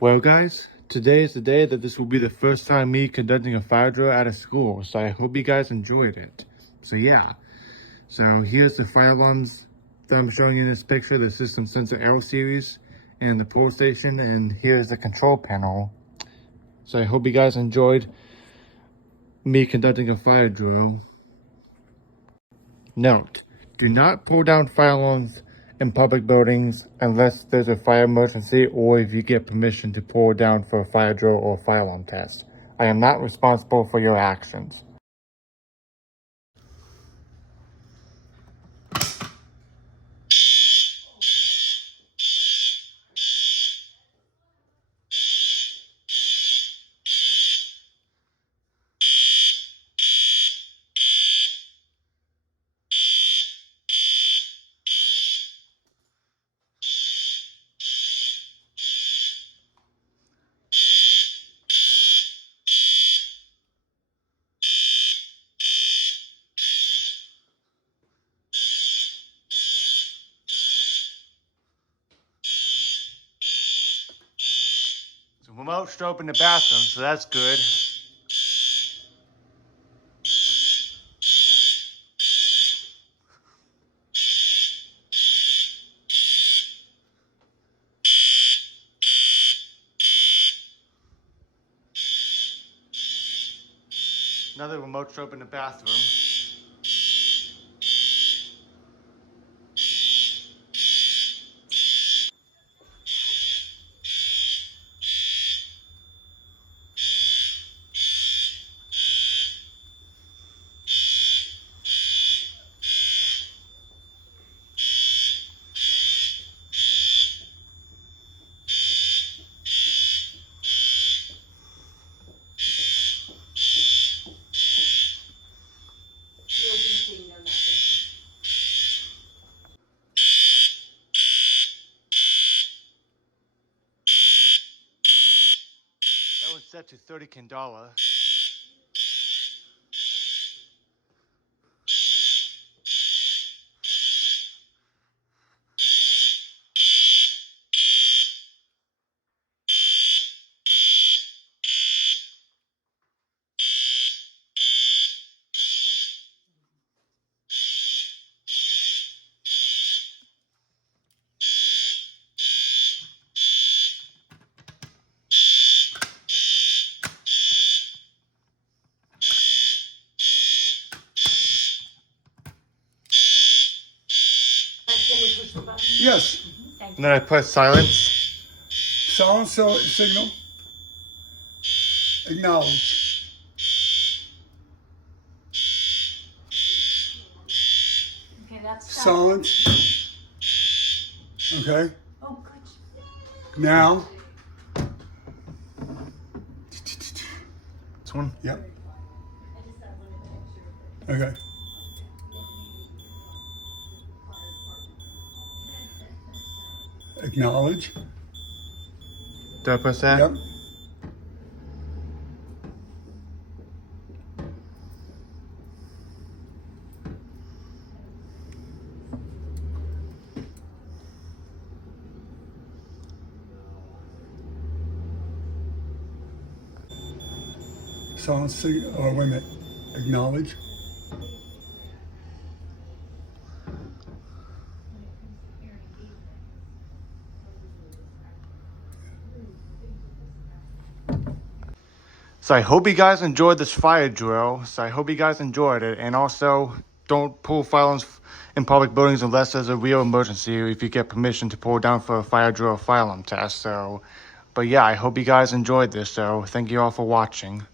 Well guys, today is the day that this will be the first time me conducting a fire drill at a school, so I hope you guys enjoyed it. So yeah, so here's the fire alarms that I'm showing you in this picture, the System Sensor L series and the pole station, and here's the control panel. So I hope you guys enjoyed me conducting a fire drill. Note, do not pull down fire alarms in public buildings unless there's a fire emergency or if you get permission to pull down for a fire drill or fire alarm test. I am not responsible for your actions. So remote strobe in the bathroom, so that's good. Another remote strobe in the bathroom. That one's set to 30 candela. Yes. And then I press silence. Silence signal. Acknowledge. Okay, that's Silence. Okay. Oh, good. Now. This one? Yep. Okay. Acknowledge. Do I press that? Yep. Silence signal. Oh, wait a minute. Acknowledge. So I hope you guys enjoyed this fire drill. So I hope you guys enjoyed it. And also, don't pull fire alarms in public buildings unless there's a real emergency or if you get permission to pull down for a fire drill or fire alarm test. So, but yeah, I hope you guys enjoyed this. So thank you all for watching.